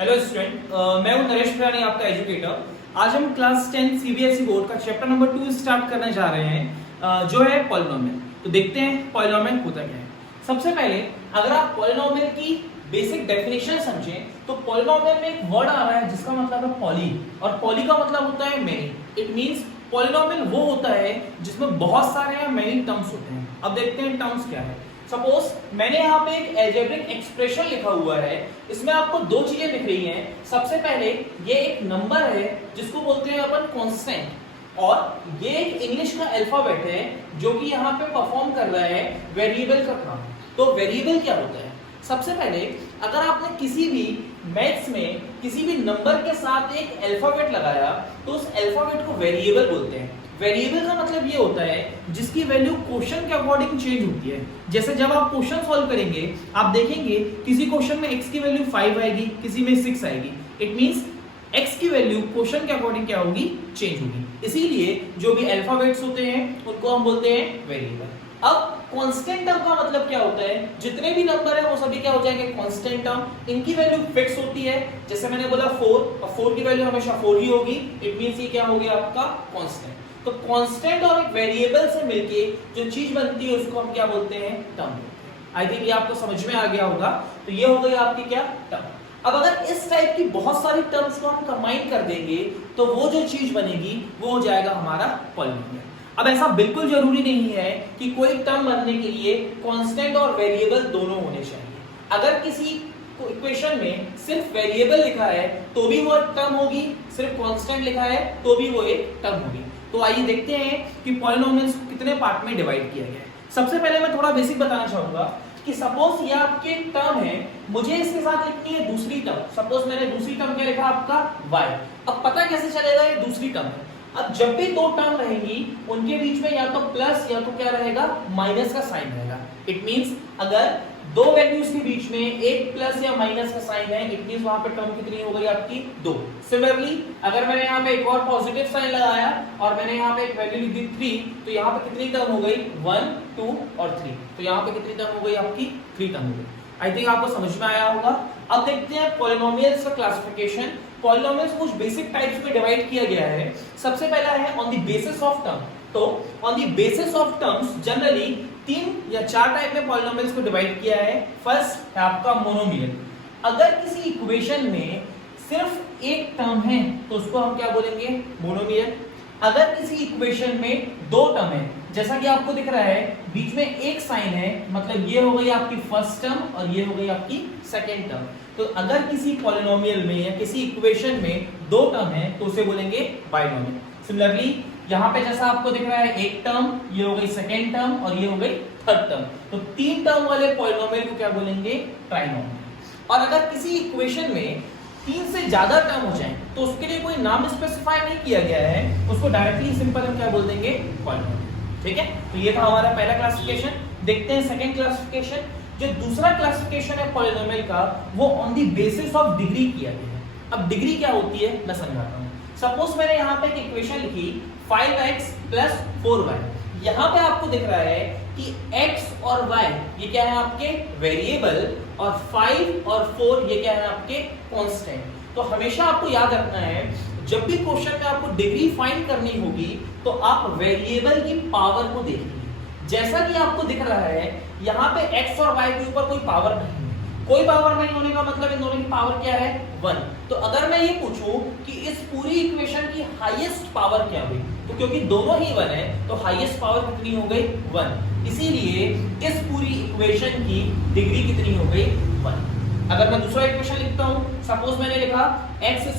Hello student, मैं हूं नरेश प्रियानी, आपका एजुकेटर। आज हम क्लास 10 सीबीएसई बोर्ड का चैप्टर नंबर 2 स्टार्ट करने जा रहे हैं, जो है पॉलिनोमियल। तो देखते हैं पॉलिनोमियल होता क्या है। सबसे पहले अगर आप पॉलिनोमियल की बेसिक डेफिनेशन समझें तो पॉलिनोमियल में एक वर्ड आ रहा है जिसका मतलब है पॉली, और पॉली का मतलब होता है मेनी। इट मींस पॉलिनोमियल वो होता है जिसमें बहुत सारे या मेनी टर्म्स होते हैं। अब देखते हैं टर्म्स क्या है। सपोज मैंने यहाँ पे एक अलजेब्रिक एक्सप्रेशन लिखा हुआ है, इसमें आपको दो चीजें दिख रही हैं। सबसे पहले ये एक नंबर है जिसको बोलते हैं अपन कांस्टेंट, और ये एक इंग्लिश का अल्फाबेट है जो कि यहाँ पे परफॉर्म कर रहा है वेरिएबल का काम। तो वेरिएबल क्या होता है? सबसे पहले अगर आपने किसी भी मैथ्स में किसी भी नंबर के साथ एक अल्फाबेट लगाया तो उस अल्फाबेट को वेरिएबल बोलते हैं। वेरिएबल का मतलब ये होता है जिसकी वैल्यू क्वेश्चन के अकॉर्डिंग चेंज होती है। जैसे जब आप क्वेश्चन सॉल्व करेंगे आप देखेंगे किसी क्वेश्चन में x की वैल्यू 5 आएगी, किसी में 6 आएगी। इट मींस x की वैल्यू क्वेश्चन के अकॉर्डिंग क्या होगी? चेंज होगी। इसीलिए जो भी अल्फाबेट्स होते हैं उनको हम बोलते हैं वेरिएबल। अब कांस्टेंट टर्म का मतलब क्या होता है? जितने भी नंबर है वो सभी क्या हो जाएंगे? Constant term. इनकी वैल्यू फिक्स होती है। जैसे मैंने बोला 4, और 4 की वैल्यू हमेशा 4 ही होगी। इट मींस ये क्या हो गया आपका? कांस्टेंट। तो कांस्टेंट और एक वेरिएबल से मिलके जो चीज बनती है उसको हम क्या बोलते हैं? टर्म बोलते हैं। आई थिंक ये आपको समझ में आ गया होगा। तो ये हो गई आपकी क्या? टर्म। अब अगर इस टाइप की बहुत सारी टर्म्स को हम कंबाइन कर देंगे तो वो जो चीज बनेगी वो हो जाएगा हमारा पॉलिनोमियल। अब ऐसा बिल्कुल जरूरी नहीं है कि कोई टर्म बनने के लिए कांस्टेंट और वेरिएबल दोनों होने चाहिए। अगर किसी इक्वेशन में सिर्फ वेरिएबल लिखा है तो भी वो टर्म होगी, सिर्फ कांस्टेंट लिखा है तो भी वो एक टर्म होगी। तो आइए देखते हैं कि पॉलिनोमियल्स को कितने पार्ट में डिवाइड किया गया है। सबसे पहले मैं थोड़ा बेसिक बताना चाहूंगा कि सपोज ये आपके टर्म है, मुझे इसके साथ लिखनी है दूसरी टर्म। सपोज मैंने दूसरी टर्म क्या लिखा? आपका y। अब पता कैसे चलेगा ये दूसरी टर्म है? अब जब भी दो टर्म रहेंगी उनके बीच में या तो प्लस या तो क्या रहेगा? माइनस का साइन रहेगा। इट मींस अगर दो वैल्यूज के बीच में एक प्लस या माइनस का साइन है, इट मींस वहां पे टर्म कितनी हो गई आपकी? 2। सिमिलरली अगर मैंने यहाँ पे एक और पॉजिटिव साइन लगाया और मैंने यहाँ पे एक वैल्यू लिख दी 3, तो यहाँ पे कितनी टर्म हो गई? 1, 2 और 3। तो यहाँ पे कितनी टर्म हो गई आपकी? 3 टर्म हो गई। आई थिंक आपको समझ में आया होगा। अब देखते हैं पॉलिनोमियल्स का क्लासिफिकेशन। पॉलिनोमियल्स कुछ बेसिक टाइप्स में डिवाइड किया गया है। सबसे पहला है on the basis of term. तो on the basis of terms generally 3 या 4 टाइप में पॉलिनोमियल्स को डिवाइड किया है। फर्स्ट है आपका मोनोमियल। अगर किसी इक्वेशन में सिर्फ एक टर्म है तो उसको हम क्या बोलेंगे? मोनोमियल। अगर किसी इक्वेशन में दो टर्म है, जैसा कि आपको दिख रहा है बीच में एक साइन है, मतलब ये हो गई आपकी फर्स्ट टर्म और ये हो गई आपकी सेकेंड टर्म। तो अगर किसी पॉलिनोमियल में या किसी इक्वेशन में दो टर्म है तो उसे बोलेंगे बाइनोमियल। सिमिलरली यहाँ पे जैसा आपको दिख रहा है एक टर्म, ये हो गई सेकेंड टर्म और ये हो गई थर्ड टर्म। तो 3 टर्म वाले पॉलिनोमियल को क्या बोलेंगे? ट्राइनोमियल। और अगर किसी इक्वेशन में 3 से ज्यादा टर्म हो जाए तो उसके लिए कोई नाम स्पेसिफाई नहीं किया गया है, उसको डायरेक्टली सिंपल हम क्या बोल देंगे? पॉलिनोमियल। ठीक है, तो ये था हमारा पहला क्लासिफिकेशन। देखते हैं सेकंड क्लासिफिकेशन। जो दूसरा क्लासिफिकेशन है पॉलिनोमियल का वो on the basis of degree किया गया है। अब डिग्री क्या होती है मैं समझाता हूँ। सपोज मैंने यहाँ पे एक इक्वेशन लिखी 5x + 4y। यहाँ पे आपको दिख रहा है कि x और y ये क्या है? आपके वेरिएबल, और 5 और 4 ये क्या है? आपके कांस्टेंट। तो हमेशा आपको याद रखना है जब भी क्वेश्चन में आपको डिग्री फाइंड करनी होगी तो आप वेरिएबल की पावर को देखिए। जैसा कि आपको दिख रहा है यहाँ पे x और y के ऊपर कोई पावर नहीं है। कोई पावर नहीं होने का मतलब इन दोनों की पावर क्या है? 1। तो अगर मैं ये पूछूं कि इस पूरी इक्वेशन की हाईएस्ट पावर क्या हुई, तो क्योंकि दोनों ही 1 है तो हाईएस्ट पावर कितनी हो गई? 1। इसीलिए इस पूरी इक्वेशन की डिग्री कितनी हो गई? 1। अगर मैं दूसरा इक्वेशन लिखता हूं, सपोज मैंने लिखा x²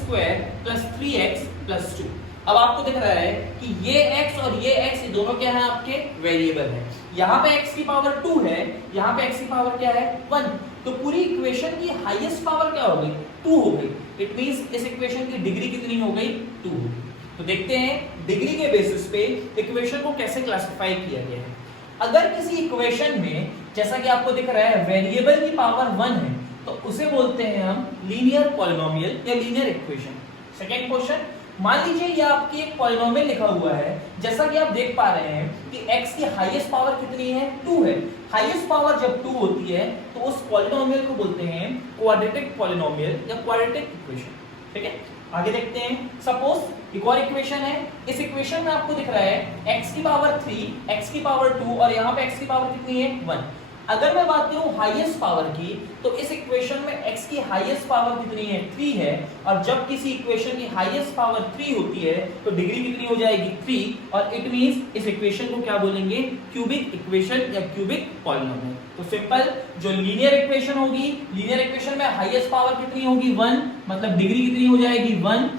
+ 3x + 2। अब आपको दिख रहा है कि ये x और ये x ये दोनों क्या है? आपके वेरिएबल है। यहाँ पे x की पावर 2 है, यहाँ पे x की पावर क्या है? 1। तो पूरी इक्वेशन की हाईएस्ट पावर क्या हो गई? 2 हो गई। इट मींस इस इक्वेशन की डिग्री कितनी हो गई? 2 हो गई। तो देखते हैं डिग्री के बेसिस पे इक्वेशन को कैसे क्लासिफाई किया गया है। अगर किसी इक्वेशन में जैसा कि आपको दिख रहा है वेरिएबल की पावर 1 है तो उसे बोलते हैं हम लीनियर पॉलिनोमियल या लीनियर इक्वेशन। सेकेंड क्वेश्चन, मान लीजिए ये आपकी एक पॉलिनोमियल लिखा हुआ है, जैसा कि आप देख पा रहे हैं कि x की हाईएस्ट पावर कितनी है, 2 है। हाईएस्ट पावर जब 2 होती है तो उस पॉलिनोमियल को बोलते हैं क्वाड्रेटिक पॉलिनोमियल या क्वाड्रेटिक इक्वेशन। ठीक है, आगे देखते हैं। सपोज एक और इक्वेशन है, इस इक्वेशन में आपको दिख रहा है x की पावर 3, x की पावर 2 और यहाँ पे x की पावर कितनी है, 1। अगर मैं बात करूं हाईएस्ट पावर की, तो इस इक्वेशन में x की हाईएस्ट पावर कितनी है, 3 है। और जब किसी इक्वेशन की हाईएस्ट पावर 3 होती है तो डिग्री कितनी हो जाएगी, 3। और इट मींस इस इक्वेशन को क्या बोलेंगे, क्यूबिक इक्वेशन या क्यूबिक पॉलिनोमियल। तो सिंपल, जो लीनियर इक्वेशन होगी, लीनियर इक्वेशन में हाईएस्ट पावर कितनी होगी, 1, मतलब डिग्री कितनी हो जाएगी, 1।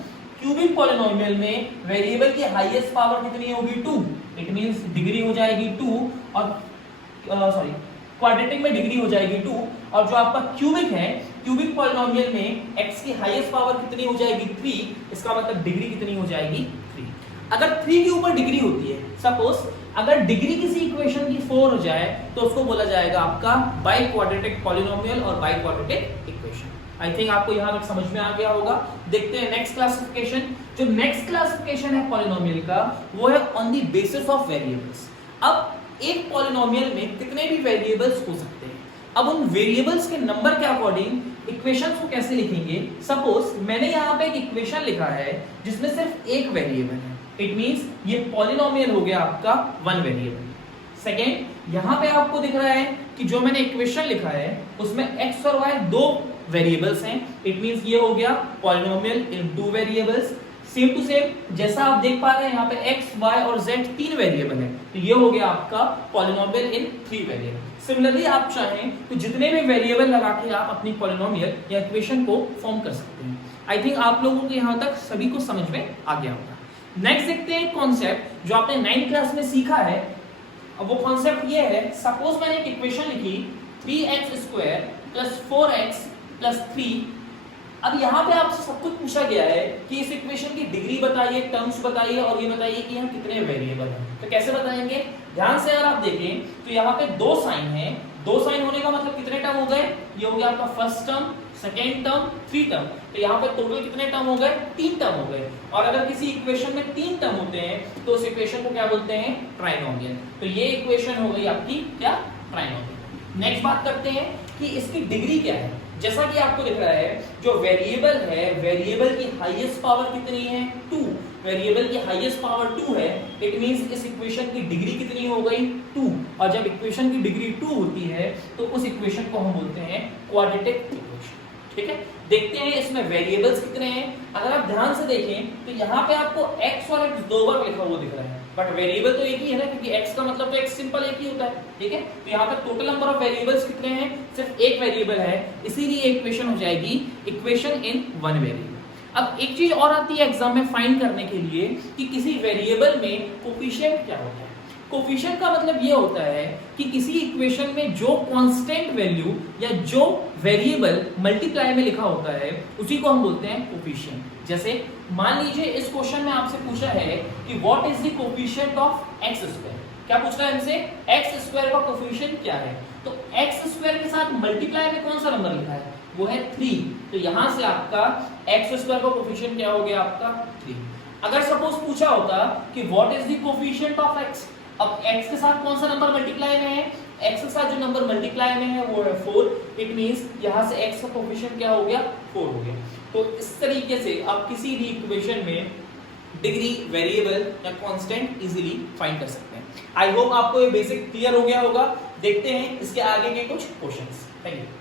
क्यूबिक पॉलिनोमियल में वेरिएबल की हाईएस्ट पावर कितनी होगी, 2, इट मींस डिग्री हो जाएगी 2। और क्वाड्रेटिक में डिग्री हो जाएगी 2। और जो आपका क्यूबिक है, क्यूबिक पॉलिनोमियल में x की हाईएस्ट पावर कितनी हो जाएगी, 3, इसका मतलब डिग्री कितनी हो जाएगी, 3। अगर 3 के ऊपर डिग्री होती है, सपोज अगर डिग्री किसी इक्वेशन की 4 हो जाए तो उसको बोला जाएगा आपका बाई क्वाड्रेटिक पॉलिनोमियल और by quadratic equation. I think आपको यहां तक समझ में आ गया होगा। देखते हैं नेक्स्ट क्लासिफिकेशन। जो नेक्स्ट क्लासिफिकेशन है पॉलिनोमियल का, वो है on the basis of variables. अब एक पॉलिनोमियल में कितने भी वेरिएबल्स हो सकते हैं। अब उन वेरिएबल्स के नंबर के अकॉर्डिंग इक्वेशंस को कैसे लिखेंगे। सपोज मैंने यहाँ पे एक इक्वेशन लिखा है जिसमें सिर्फ एक वेरिएबल है, इट मींस ये पॉलिनोमियल हो गया आपका 1 वेरिएबल। सेकेंड, यहाँ पे आपको दिख रहा है कि जो मैंने इक्वेशन लिखा है उसमें x और y 2 वेरिएबल्स हैं, इट मींस ये हो गया polynomial in 2 variables. Same to same जैसा आप देख पा रहे हैं यहाँ पे x, y और z 3 वेरिएबल है, तो ये हो गया आपका पॉलिनोमियल इन 3 वेरिएबल। सिमिलरली आप चाहें तो जितने भी वेरिएबल लगा के आप अपनी पॉलिनोमियल या इक्वेशन को फॉर्म कर सकते हैं। आई थिंक आप लोगों को यहाँ तक सभी को समझ में आ गया होगा। नेक्स्ट देखते हैं कॉन्सेप्ट जो आपने 9th क्लास में सीखा है। अब वो कॉन्सेप्ट ये है, सपोज मैंने एक इक्वेशन लिखी 3x² + 4x + 3। अब यहाँ पे आपसे सब कुछ पूछा गया है कि इस इक्वेशन की डिग्री बताइए, टर्म्स बताइए और ये बताइए कि यहाँ कितने वेरिएबल हैं। तो कैसे बताएंगे, ध्यान से अगर आप देखें तो यहाँ पे 2 साइन हैं। 2 साइन होने का मतलब कितने टर्म हो गए, ये हो गया आपका first term, second term, 3 term. तो यहाँ पे टोटल कितने टर्म हो गए, 3 टर्म हो गए। और अगर किसी इक्वेशन में 3 टर्म होते हैं तो उस इक्वेशन को क्या बोलते हैं, ट्राइनोमियल। तो ये इक्वेशन हो गई आपकी क्या, ट्राइनोमियल। नेक्स्ट बात करते हैं कि इसकी डिग्री क्या है। जैसा कि आपको दिख रहा है जो वेरिएबल है, वेरिएबल की हाईएस्ट पावर कितनी है, 2। वेरिएबल की हाईएस्ट पावर 2 है, इट मींस इस इक्वेशन की डिग्री कितनी हो गई, 2। और जब इक्वेशन की डिग्री 2 होती है तो उस इक्वेशन को हम बोलते हैं क्वाड्रेटिक इक्वेशन। ठीक है, देखते हैं इसमें वेरिएबल्स कितने हैं। अगर आप ध्यान से देखें तो यहाँ पे आपको x और x 2 बार लिखा हुआ दिख रहा है, बट वेरिएबल तो एक ही है ना, क्योंकि x का मतलब तो x सिंपल एक ही होता है। ठीक है, तो यहाँ पे टोटल नंबर ऑफ वेरिएबल्स कितने हैं, सिर्फ एक वेरिएबल है, इसीलिए इक्वेशन हो जाएगी इक्वेशन इन 1 वेरिएबल। अब एक चीज और आती है एग्जाम में फाइंड करने के लिए कि किसी वेरिएबल में कोफिशिएंट क्या होता है। कोफिशिएंट का मतलब ये होता है कि किसी इक्वेशन में जो कांस्टेंट वैल्यू या जो वेरिएबल मल्टीप्लाई में लिखा होता है उसी को हम बोलते हैं कोफिशिएंट। जैसे मान लीजिए इस क्वेश्चन में आपसे पूछा है कि what is the coefficient of x²। क्या पूछ रहा है हमसे, x² का कोफिशिएंट क्या है। तो x² के साथ मल्टीप्लाई में कौन सा नंबर लिखा है, वो है 3। तो यहां से आपका x² का कोफिशिएंट क्या हो गया, आपका 3। अगर सपोज पूछा होता कि what is the coefficient of x, अब x के साथ कौन सा नंबर मल्टीप्लाई में है, x के साथ जो नंबर मल्टीप्लाई में है वो है 4। इट मींस यहां से x का कोफिशिएंट क्या हो गया, 4 हो गया। तो इस तरीके से आप किसी भी इक्वेशन में डिग्री, वेरिएबल या कांस्टेंट इजीली फाइंड कर सकते हैं। आई होप आपको ये बेसिक क्लियर हो गया होगा। देखते हैं इसके आगे के कुछ क्वेश्चंस। Thank you.